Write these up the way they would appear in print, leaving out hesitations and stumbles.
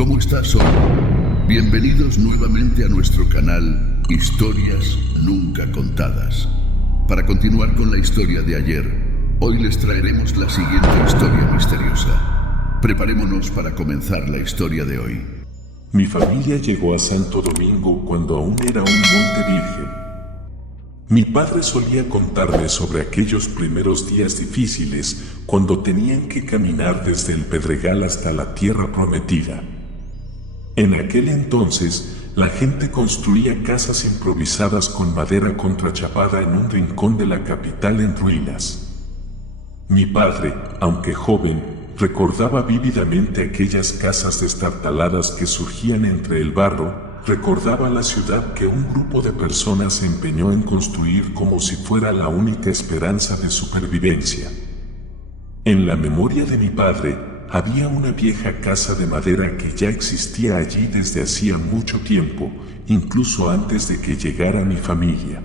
¿Cómo estás hoy? Bienvenidos nuevamente a nuestro canal Historias Nunca Contadas. Para continuar con la historia de ayer, hoy les traeremos la siguiente historia misteriosa. Preparémonos para comenzar la historia de hoy. Mi familia llegó a Santo Domingo cuando aún era un monte virgen. Mi padre solía contarme sobre aquellos primeros días difíciles cuando tenían que caminar desde el Pedregal hasta la tierra prometida. En aquel entonces, la gente construía casas improvisadas con madera contrachapada en un rincón de la capital en ruinas. Mi padre, aunque joven, recordaba vívidamente aquellas casas destartaladas que surgían entre el barro. Recordaba la ciudad que un grupo de personas se empeñó en construir como si fuera la única esperanza de supervivencia. En la memoria de mi padre, había una vieja casa de madera que ya existía allí desde hacía mucho tiempo, incluso antes de que llegara mi familia.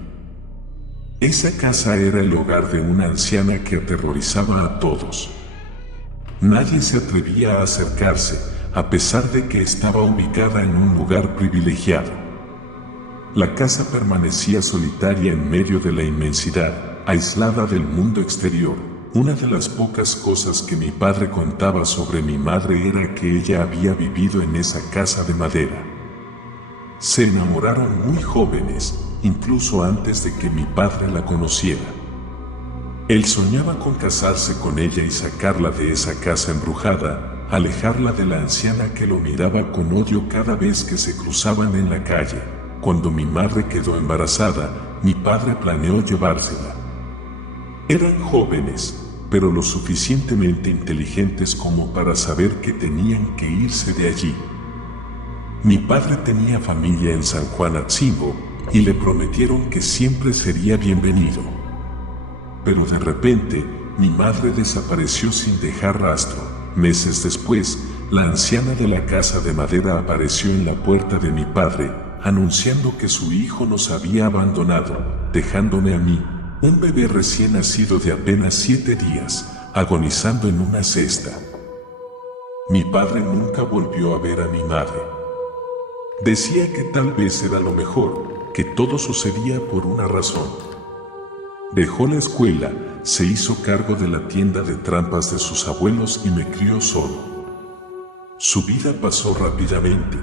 Esa casa era el hogar de una anciana que aterrorizaba a todos. Nadie se atrevía a acercarse, a pesar de que estaba ubicada en un lugar privilegiado. La casa permanecía solitaria en medio de la inmensidad, aislada del mundo exterior. Una de las pocas cosas que mi padre contaba sobre mi madre era que ella había vivido en esa casa de madera. Se enamoraron muy jóvenes, incluso antes de que mi padre la conociera. Él soñaba con casarse con ella y sacarla de esa casa embrujada, alejarla de la anciana que lo miraba con odio cada vez que se cruzaban en la calle. Cuando mi madre quedó embarazada, mi padre planeó llevársela. Eran jóvenes, pero lo suficientemente inteligentes como para saber que tenían que irse de allí. Mi padre tenía familia en San Juan Atzimbo y le prometieron que siempre sería bienvenido. Pero de repente, mi madre desapareció sin dejar rastro. Meses después, la anciana de la casa de madera apareció en la puerta de mi padre, anunciando que su hijo nos había abandonado, dejándome a mí, un bebé recién nacido de apenas 7 días, agonizando en una cesta. Mi padre nunca volvió a ver a mi madre. Decía que tal vez era lo mejor, que todo sucedía por una razón. Dejó la escuela, se hizo cargo de la tienda de trampas de sus abuelos y me crió solo. Su vida pasó rápidamente.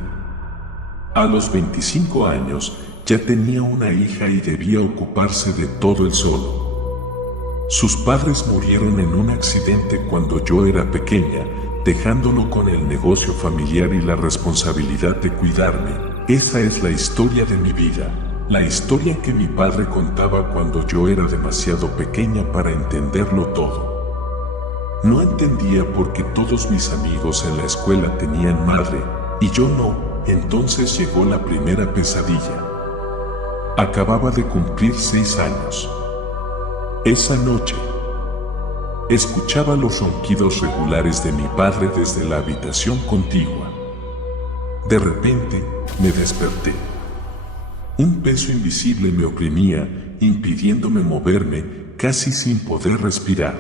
A los 25 años, ya tenía una hija y debía ocuparse de todo él solo. Sus padres murieron en un accidente cuando yo era pequeña, dejándolo con el negocio familiar y la responsabilidad de cuidarme. Esa es la historia de mi vida. La historia que mi padre contaba cuando yo era demasiado pequeña para entenderlo todo. No entendía por qué todos mis amigos en la escuela tenían madre, y yo no. Entonces llegó la primera pesadilla. Acababa de cumplir 6 años. Esa noche, escuchaba los ronquidos regulares de mi padre desde la habitación contigua. De repente, me desperté. Un peso invisible me oprimía, impidiéndome moverme, casi sin poder respirar.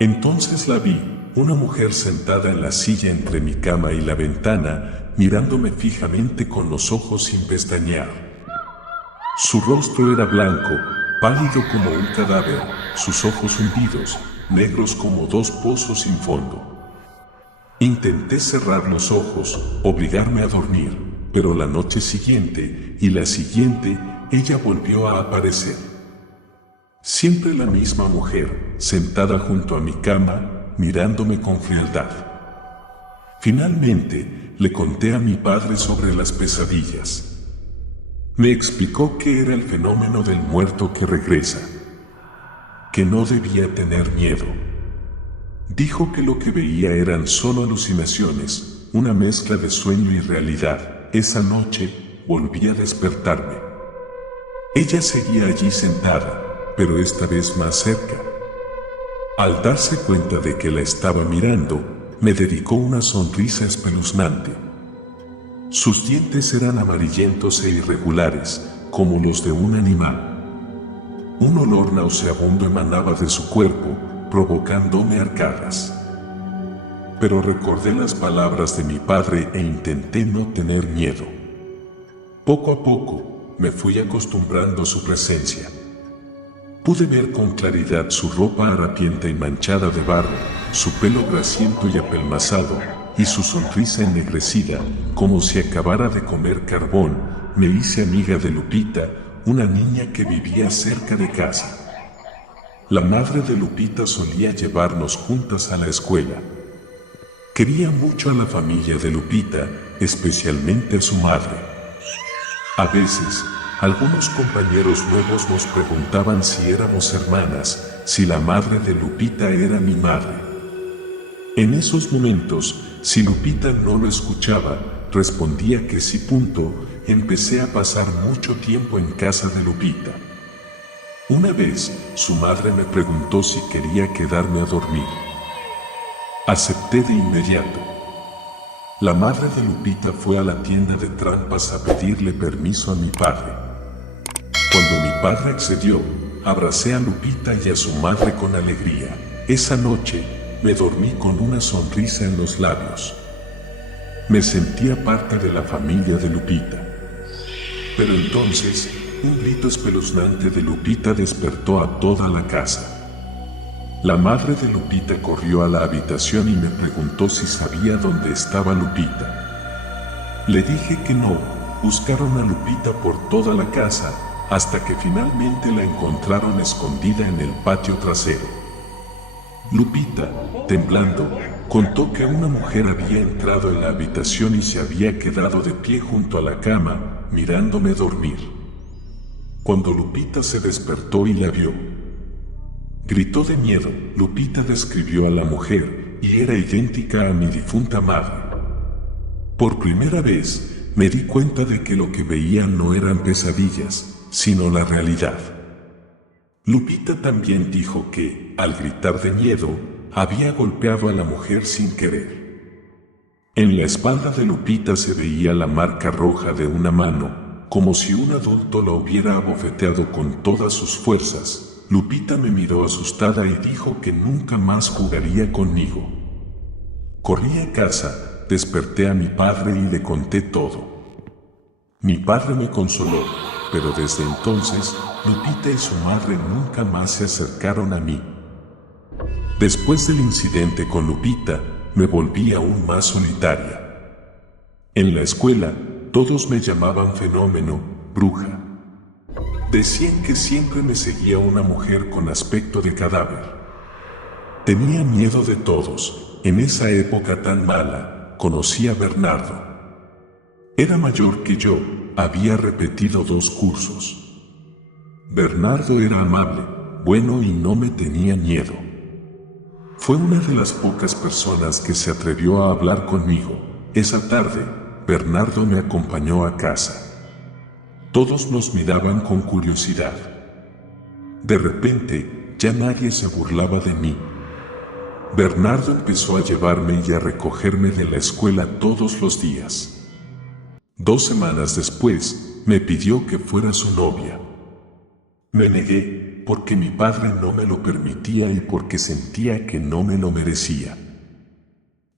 Entonces la vi, una mujer sentada en la silla entre mi cama y la ventana, mirándome fijamente con los ojos sin pestañear. Su rostro era blanco, pálido como un cadáver, sus ojos hundidos, negros como 2 pozos sin fondo. Intenté cerrar los ojos, obligarme a dormir. Pero la noche siguiente y la siguiente, ella volvió a aparecer. Siempre la misma mujer, sentada junto a mi cama, mirándome con frialdad. Finalmente, le conté a mi padre sobre las pesadillas. Me explicó que era el fenómeno del muerto que regresa, que no debía tener miedo. Dijo que lo que veía eran solo alucinaciones, una mezcla de sueño y realidad. Esa noche, volví a despertarme. Ella seguía allí sentada, pero esta vez más cerca. Al darse cuenta de que la estaba mirando, me dedicó una sonrisa espeluznante. Sus dientes eran amarillentos e irregulares, como los de un animal. Un olor nauseabundo emanaba de su cuerpo, provocándome arcadas. pero recordé las palabras de mi padre e intenté no tener miedo. Poco a poco, me fui acostumbrando a su presencia. Pude ver con claridad su ropa harapienta y manchada de barro, su pelo grasiento y apelmazado, y su sonrisa ennegrecida, como si acabara de comer carbón. Me hice amiga de Lupita, una niña que vivía cerca de casa. La madre de Lupita solía llevarnos juntas a la escuela. Quería mucho a la familia de Lupita, especialmente a su madre. A veces, algunos compañeros nuevos nos preguntaban si éramos hermanas, si la madre de Lupita era mi madre. En esos momentos, si Lupita no lo escuchaba, respondía que sí. Empecé a pasar mucho tiempo en casa de Lupita. Una vez, su madre me preguntó si quería quedarme a dormir. Acepté de inmediato. La madre de Lupita fue a la tienda de trampas a pedirle permiso a mi padre. Cuando mi padre accedió, abracé a Lupita y a su madre con alegría. Esa noche, me dormí con una sonrisa en los labios. Me sentía parte de la familia de Lupita. Pero entonces, un grito espeluznante de Lupita despertó a toda la casa. La madre de Lupita corrió a la habitación y me preguntó si sabía dónde estaba Lupita. Le dije que no. Buscaron a Lupita por toda la casa, hasta que finalmente la encontraron escondida en el patio trasero. Lupita, temblando, contó que una mujer había entrado en la habitación y se había quedado de pie junto a la cama, mirándome dormir. Cuando Lupita se despertó y la vio, gritó de miedo. Lupita describió a la mujer y era idéntica a mi difunta madre. Por primera vez, me di cuenta de que lo que veía no eran pesadillas, sino la realidad. Lupita también dijo que, al gritar de miedo, había golpeado a la mujer sin querer. En la espalda de Lupita se veía la marca roja de una mano, como si un adulto la hubiera abofeteado con todas sus fuerzas. Lupita me miró asustada y dijo que nunca más jugaría conmigo. Corrí a casa, desperté a mi padre y le conté todo. Mi padre me consoló, pero desde entonces, Lupita y su madre nunca más se acercaron a mí. Después del incidente con Lupita, me volví aún más solitaria. En la escuela, todos me llamaban fenómeno, bruja. Decían que siempre me seguía una mujer con aspecto de cadáver. Tenía miedo de todos. En esa época tan mala, conocí a Bernardo. Era mayor que yo, había repetido 2 cursos. Bernardo era amable, bueno y no me tenía miedo. Fue una de las pocas personas que se atrevió a hablar conmigo. Esa tarde, Bernardo me acompañó a casa. Todos nos miraban con curiosidad. De repente, ya nadie se burlaba de mí. Bernardo empezó a llevarme y a recogerme de la escuela todos los días. 2 semanas después, me pidió que fuera su novia. Me negué, porque mi padre no me lo permitía y porque sentía que no me lo merecía.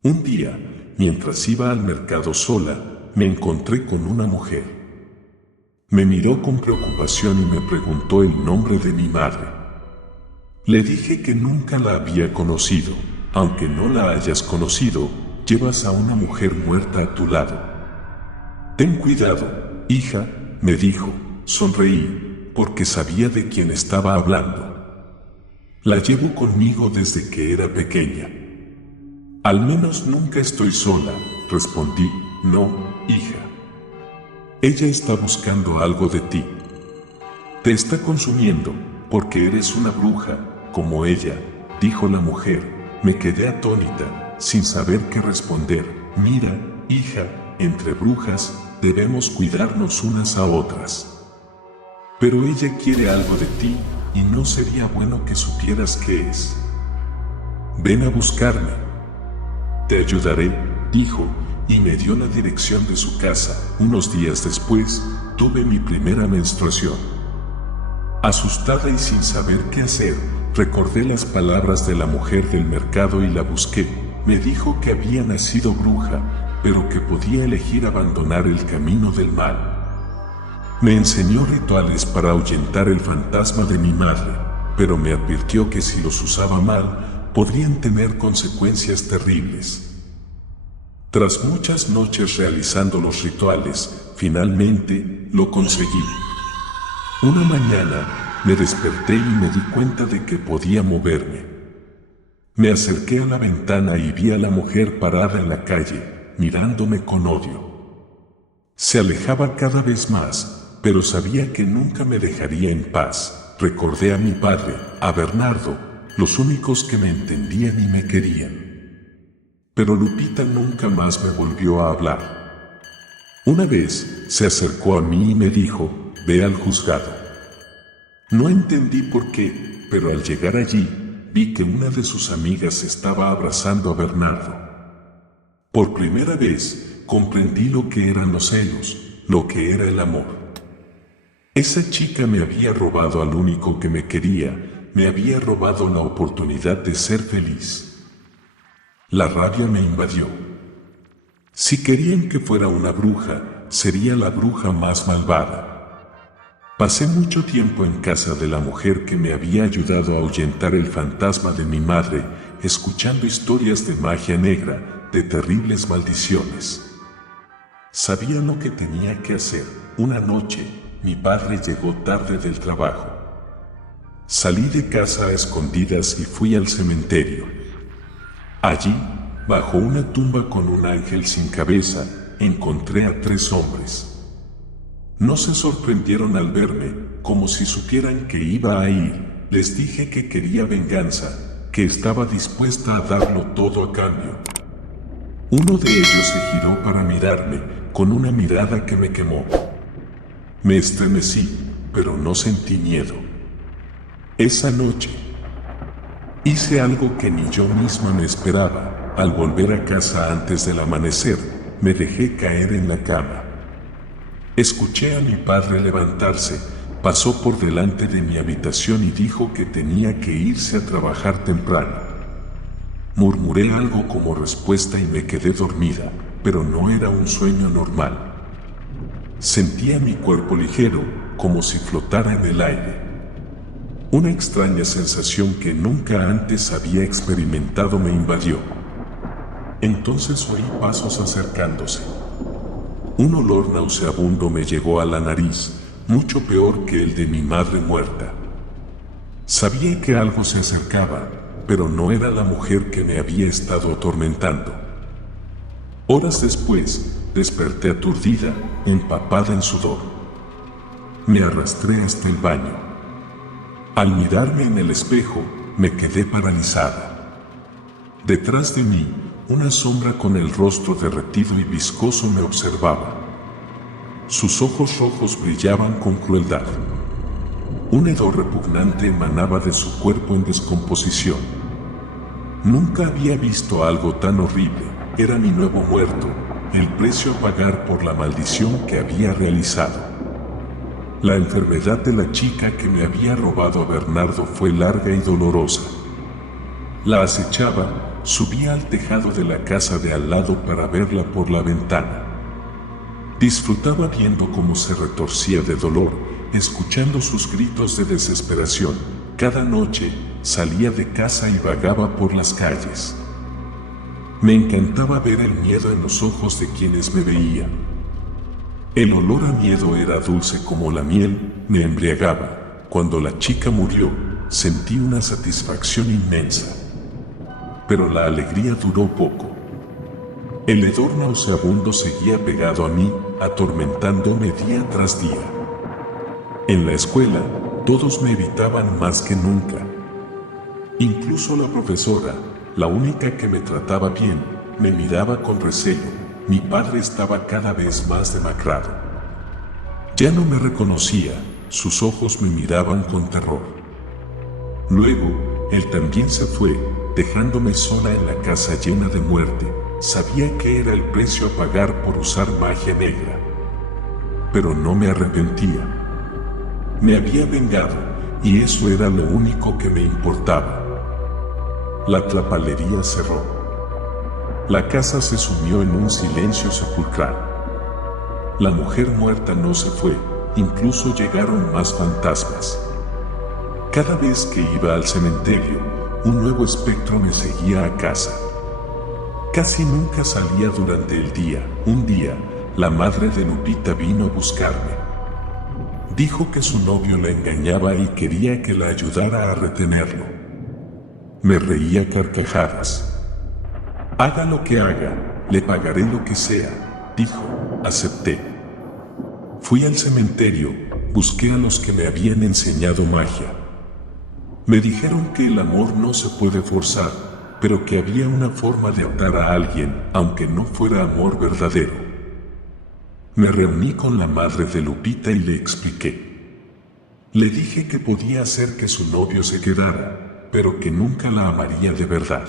Un día, mientras iba al mercado sola, me encontré con una mujer. Me miró con preocupación y me preguntó el nombre de mi madre. Le dije que nunca la había conocido. Aunque no la hayas conocido, llevas a una mujer muerta a tu lado. Ten cuidado, hija, me dijo. Sonreí, porque sabía de quién estaba hablando. La llevo conmigo desde que era pequeña. Al menos nunca estoy sola, respondí. No, hija. Ella está buscando algo de ti. Te está consumiendo, porque eres una bruja, como ella, dijo la mujer. Me quedé atónita, sin saber qué responder. Mira, hija, entre brujas, debemos cuidarnos unas a otras. Pero ella quiere algo de ti, y no sería bueno que supieras qué es. Ven a buscarme. Te ayudaré, dijo, y me dio la dirección de su casa. Unos días después, tuve mi primera menstruación. Asustada y sin saber qué hacer, recordé las palabras de la mujer del mercado y la busqué. me dijo que había nacido bruja, pero que podía elegir abandonar el camino del mal. Me enseñó rituales para ahuyentar el fantasma de mi madre, pero me advirtió que si los usaba mal, podrían tener consecuencias terribles. Tras muchas noches realizando los rituales, finalmente lo conseguí. Una mañana me desperté y me di cuenta de que podía moverme. Me acerqué a la ventana y vi a la mujer parada en la calle, mirándome con odio. Se alejaba cada vez más, pero sabía que nunca me dejaría en paz. Recordé a mi padre, a Bernardo, los únicos que me entendían y me querían. Pero Lupita nunca más me volvió a hablar. Una vez se acercó a mí y me dijo, ve al juzgado. No entendí por qué, pero al llegar allí, vi que una de sus amigas estaba abrazando a Bernardo. Por primera vez, comprendí lo que eran los celos, lo que era el amor. Esa chica me había robado al único que me quería, me había robado la oportunidad de ser feliz. La rabia me invadió. Si querían que fuera una bruja, sería la bruja más malvada. Pasé mucho tiempo en casa de la mujer que me había ayudado a ahuyentar el fantasma de mi madre, escuchando historias de magia negra, de terribles maldiciones. Sabía lo que tenía que hacer. Una noche, mi padre llegó tarde del trabajo. Salí de casa a escondidas y fui al cementerio. Allí, bajo una tumba con un ángel sin cabeza, encontré a 3 hombres. No se sorprendieron al verme, como si supieran que iba a ir. Les dije que quería venganza, que estaba dispuesta a darlo todo a cambio. Uno de ellos se giró para mirarme, con una mirada que me quemó. Me estremecí, pero no sentí miedo. Esa noche, hice algo que ni yo misma me esperaba. Al volver a casa antes del amanecer, me dejé caer en la cama. Escuché a mi padre levantarse, pasó por delante de mi habitación y dijo que tenía que irse a trabajar temprano. Murmuré algo como respuesta y me quedé dormida, pero no era un sueño normal. Sentía mi cuerpo ligero, como si flotara en el aire. Una extraña sensación que nunca antes había experimentado me invadió. Entonces oí pasos acercándose. Un olor nauseabundo me llegó a la nariz, mucho peor que el de mi madre muerta. Sabía que algo se acercaba, pero no era la mujer que me había estado atormentando. Horas después, desperté aturdida, empapada en sudor. Me arrastré hasta el baño. Al mirarme en el espejo, me quedé paralizada. Detrás de mí, una sombra con el rostro derretido y viscoso me observaba. Sus ojos rojos brillaban con crueldad. Un hedor repugnante emanaba de su cuerpo en descomposición. Nunca había visto algo tan horrible. Era mi nuevo muerto, el precio a pagar por la maldición que había realizado. La enfermedad de la chica que me había robado a Bernardo fue larga y dolorosa. La acechaba. Subía al tejado de la casa de al lado para verla por la ventana. Disfrutaba viendo cómo se retorcía de dolor, escuchando sus gritos de desesperación. Cada noche salía de casa y vagaba por las calles. Me encantaba ver el miedo en los ojos de quienes me veían. El olor a miedo era dulce como la miel, me embriagaba. Cuando la chica murió, sentí una satisfacción inmensa. Pero la alegría duró poco. El hedor nauseabundo seguía pegado a mí, atormentándome día tras día. En la escuela, todos me evitaban más que nunca. Incluso la profesora, la única que me trataba bien, me miraba con recelo. Mi padre estaba cada vez más demacrado. Ya no me reconocía, sus ojos me miraban con terror. Luego, él también se fue, dejándome sola en la casa llena de muerte. Sabía que era el precio a pagar por usar magia negra. Pero no me arrepentía. Me había vengado, y eso era lo único que me importaba. La trapalería cerró. La casa se sumió en un silencio sepulcral. La mujer muerta no se fue, incluso llegaron más fantasmas. Cada vez que iba al cementerio, un nuevo espectro me seguía a casa. Casi nunca salía durante el día. Un día, la madre de Lupita vino a buscarme. Dijo que su novio la engañaba y quería que la ayudara a retenerlo. Me reía a carcajadas. Haga lo que haga, le pagaré lo que sea, dijo. Acepté. Fui al cementerio, busqué a los que me habían enseñado magia. Me dijeron que el amor no se puede forzar, pero que había una forma de atar a alguien, aunque no fuera amor verdadero. Me reuní con la madre de Lupita y le expliqué. Le dije que podía hacer que su novio se quedara, pero que nunca la amaría de verdad.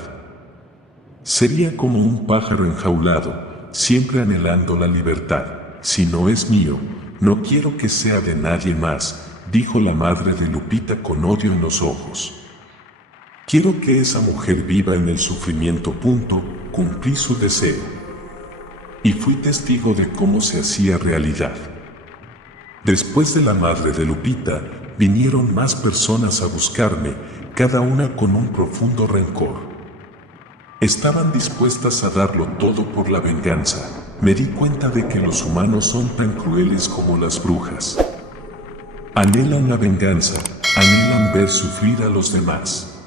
Sería como un pájaro enjaulado, siempre anhelando la libertad. Si no es mío, no quiero que sea de nadie más, dijo la madre de Lupita con odio en los ojos. Quiero que esa mujer viva en el sufrimiento. Cumplí su deseo. Y fui testigo de cómo se hacía realidad. Después de la madre de Lupita, vinieron más personas a buscarme, cada una con un profundo rencor. Estaban dispuestas a darlo todo por la venganza. Me di cuenta de que los humanos son tan crueles como las brujas. Anhelan la venganza, anhelan ver sufrir a los demás.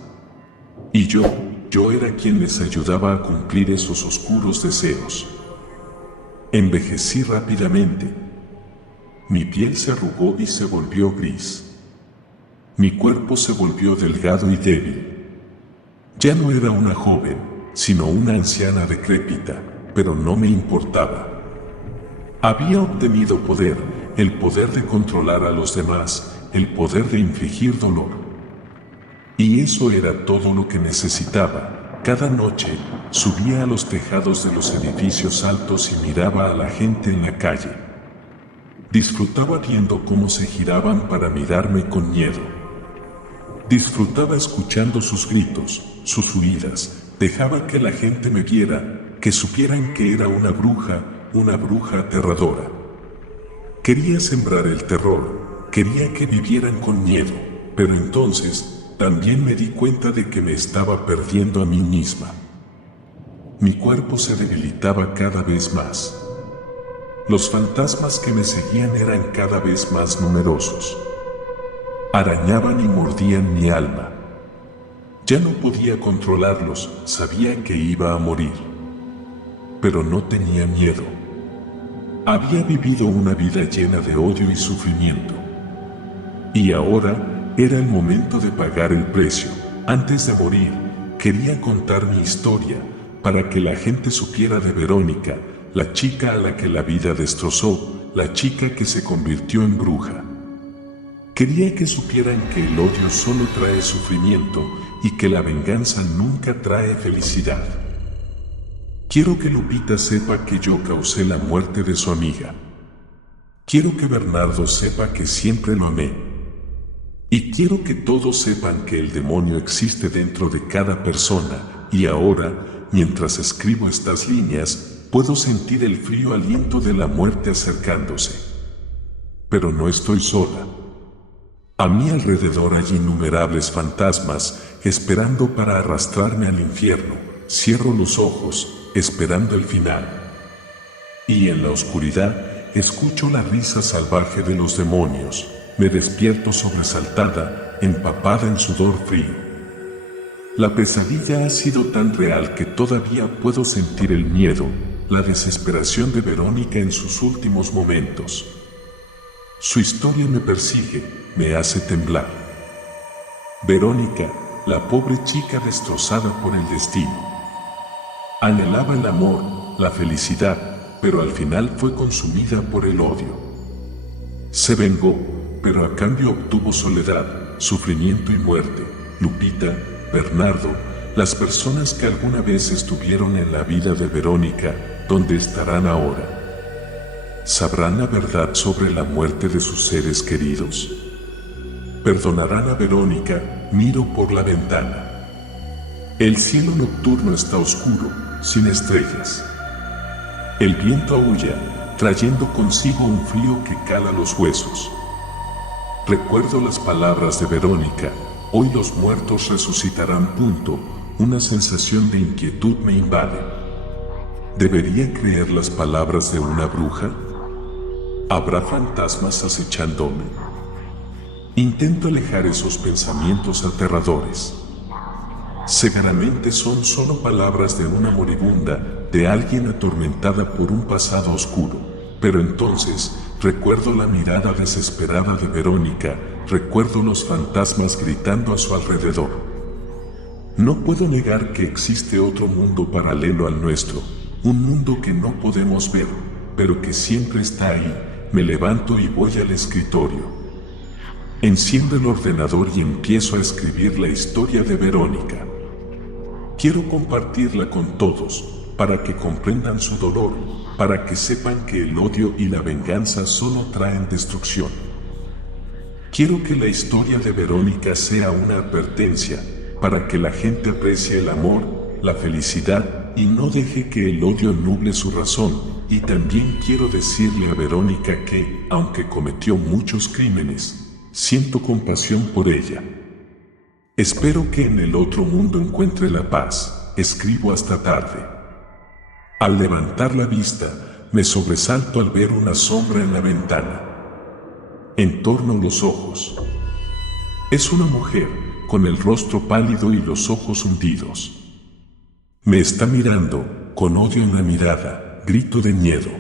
Y yo era quien les ayudaba a cumplir esos oscuros deseos. Envejecí rápidamente. Mi piel se arrugó y se volvió gris. Mi cuerpo se volvió delgado y débil. Ya no era una joven, sino una anciana decrépita, pero no me importaba. Había obtenido poder, el poder de controlar a los demás, el poder de infligir dolor. Y eso era todo lo que necesitaba. Cada noche, subía a los tejados de los edificios altos y miraba a la gente en la calle. Disfrutaba viendo cómo se giraban para mirarme con miedo. Disfrutaba escuchando sus gritos, sus huidas. Dejaba que la gente me viera, que supieran que era una bruja aterradora. Quería sembrar el terror, quería que vivieran con miedo, pero entonces también me di cuenta de que me estaba perdiendo a mí misma. Mi cuerpo se debilitaba cada vez más. Los fantasmas que me seguían eran cada vez más numerosos. Arañaban y mordían mi alma. Ya no podía controlarlos, sabía que iba a morir. Pero no tenía miedo. Había vivido una vida llena de odio y sufrimiento. Y ahora era el momento de pagar el precio. Antes de morir, quería contar mi historia, para que la gente supiera de Verónica, la chica a la que la vida destrozó, la chica que se convirtió en bruja. Quería que supieran que el odio solo trae sufrimiento y que la venganza nunca trae felicidad. Quiero que Lupita sepa que yo causé la muerte de su amiga. Quiero que Bernardo sepa que siempre lo amé. Y quiero que todos sepan que el demonio existe dentro de cada persona, y ahora, mientras escribo estas líneas, puedo sentir el frío aliento de la muerte acercándose. Pero no estoy sola. A mi alrededor hay innumerables fantasmas esperando para arrastrarme al infierno. Cierro los ojos, esperando el final. Y en la oscuridad, escucho la risa salvaje de los demonios. Me despierto sobresaltada, empapada en sudor frío. La pesadilla ha sido tan real que todavía puedo sentir el miedo, la desesperación de Verónica en sus últimos momentos. Su historia me persigue, me hace temblar. Verónica, la pobre chica destrozada por el destino. Anhelaba el amor, la felicidad, pero al final fue consumida por el odio. Se vengó, pero a cambio obtuvo soledad, sufrimiento y muerte. Lupita, Bernardo, las personas que alguna vez estuvieron en la vida de Verónica, ¿dónde estarán ahora? ¿Sabrán la verdad sobre la muerte de sus seres queridos? ¿Perdonarán a Verónica? Miro por la ventana. El cielo nocturno está oscuro, sin estrellas. El viento aúlla, trayendo consigo un frío que cala los huesos. Recuerdo las palabras de Verónica, hoy los muertos resucitarán. Una sensación de inquietud me invade. ¿Debería creer las palabras de una bruja? ¿Habrá fantasmas acechándome? Intento alejar esos pensamientos aterradores. Seguramente son solo palabras de una moribunda, de alguien atormentada por un pasado oscuro. Pero entonces, recuerdo la mirada desesperada de Verónica, recuerdo los fantasmas gritando a su alrededor. No puedo negar que existe otro mundo paralelo al nuestro, un mundo que no podemos ver, pero que siempre está ahí. Me levanto y voy al escritorio. Enciendo el ordenador y empiezo a escribir la historia de Verónica. Quiero compartirla con todos, para que comprendan su dolor, para que sepan que el odio y la venganza solo traen destrucción. Quiero que la historia de Verónica sea una advertencia, para que la gente aprecie el amor, la felicidad y no deje que el odio nuble su razón. Y también quiero decirle a Verónica que, aunque cometió muchos crímenes, siento compasión por ella. Espero que en el otro mundo encuentre la paz. Escribo hasta tarde. Al levantar la vista, me sobresalto al ver una sombra en la ventana. Entorno los ojos. Es una mujer, con el rostro pálido y los ojos hundidos. Me está mirando, con odio en la mirada, grito de miedo.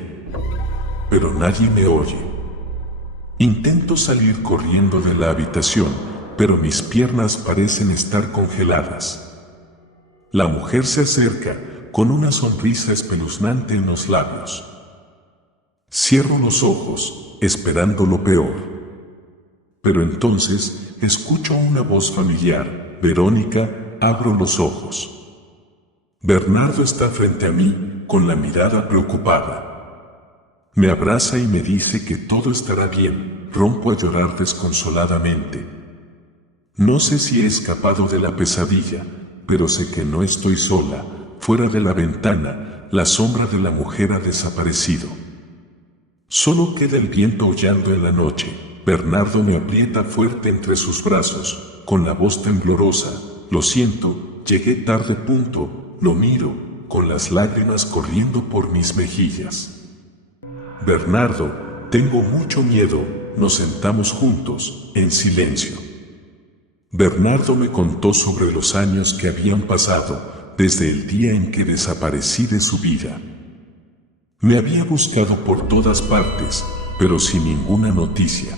Pero nadie me oye. Intento salir corriendo de la habitación, pero mis piernas parecen estar congeladas. La mujer se acerca, con una sonrisa espeluznante en los labios. Cierro los ojos, esperando lo peor. Pero entonces, escucho una voz familiar. Verónica, abro los ojos. Bernardo está frente a mí, con la mirada preocupada. Me abraza y me dice que todo estará bien. Rompo a llorar desconsoladamente. No sé si he escapado de la pesadilla, pero sé que no estoy sola. Fuera de la ventana, la sombra de la mujer ha desaparecido. Solo queda el viento aullando en la noche. Bernardo me aprieta fuerte entre sus brazos, con la voz temblorosa. Lo siento, llegué tarde. Lo miro, con las lágrimas corriendo por mis mejillas. Bernardo, tengo mucho miedo. Nos sentamos juntos, en silencio. Bernardo me contó sobre los años que habían pasado, desde el día en que desaparecí de su vida. Me había buscado por todas partes, pero sin ninguna noticia.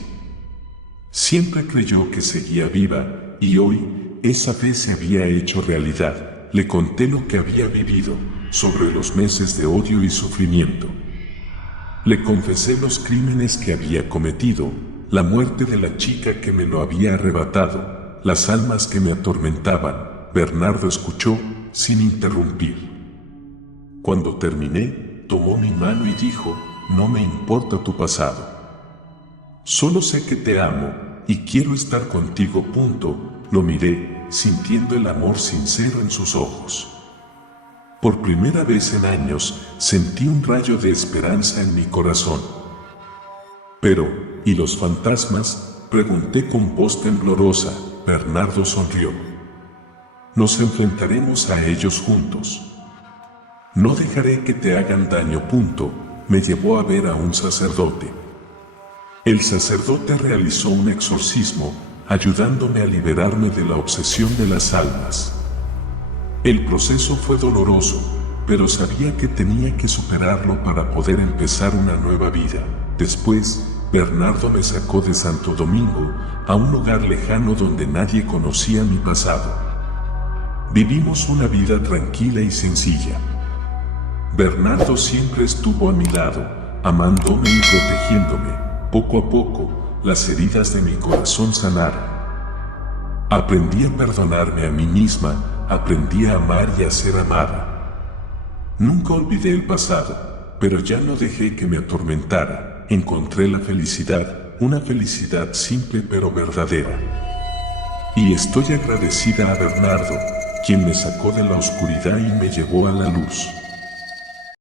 Siempre creyó que seguía viva, y hoy, esa vez se había hecho realidad. Le conté lo que había vivido, sobre los meses de odio y sufrimiento. Le confesé los crímenes que había cometido, la muerte de la chica que me lo había arrebatado, las almas que me atormentaban. Bernardo escuchó, sin interrumpir. Cuando terminé, tomó mi mano y dijo, no me importa tu pasado. Solo sé que te amo, y quiero estar contigo. Lo miré, sintiendo el amor sincero en sus ojos. Por primera vez en años, sentí un rayo de esperanza en mi corazón. Pero, ¿y los fantasmas?, pregunté con voz temblorosa. Bernardo sonrió. Nos enfrentaremos a ellos juntos. No dejaré que te hagan daño. Me llevó a ver a un sacerdote. El sacerdote realizó un exorcismo, ayudándome a liberarme de la obsesión de las almas. El proceso fue doloroso, pero sabía que tenía que superarlo para poder empezar una nueva vida. Después, Bernardo me sacó de Santo Domingo, a un lugar lejano donde nadie conocía mi pasado. Vivimos una vida tranquila y sencilla. Bernardo siempre estuvo a mi lado, amándome y protegiéndome. Poco a poco, las heridas de mi corazón sanaron. Aprendí a perdonarme a mí misma, aprendí a amar y a ser amada. Nunca olvidé el pasado, pero ya no dejé que me atormentara. Encontré la felicidad, una felicidad simple pero verdadera. Y estoy agradecida a Bernardo, quien me sacó de la oscuridad y me llevó a la luz.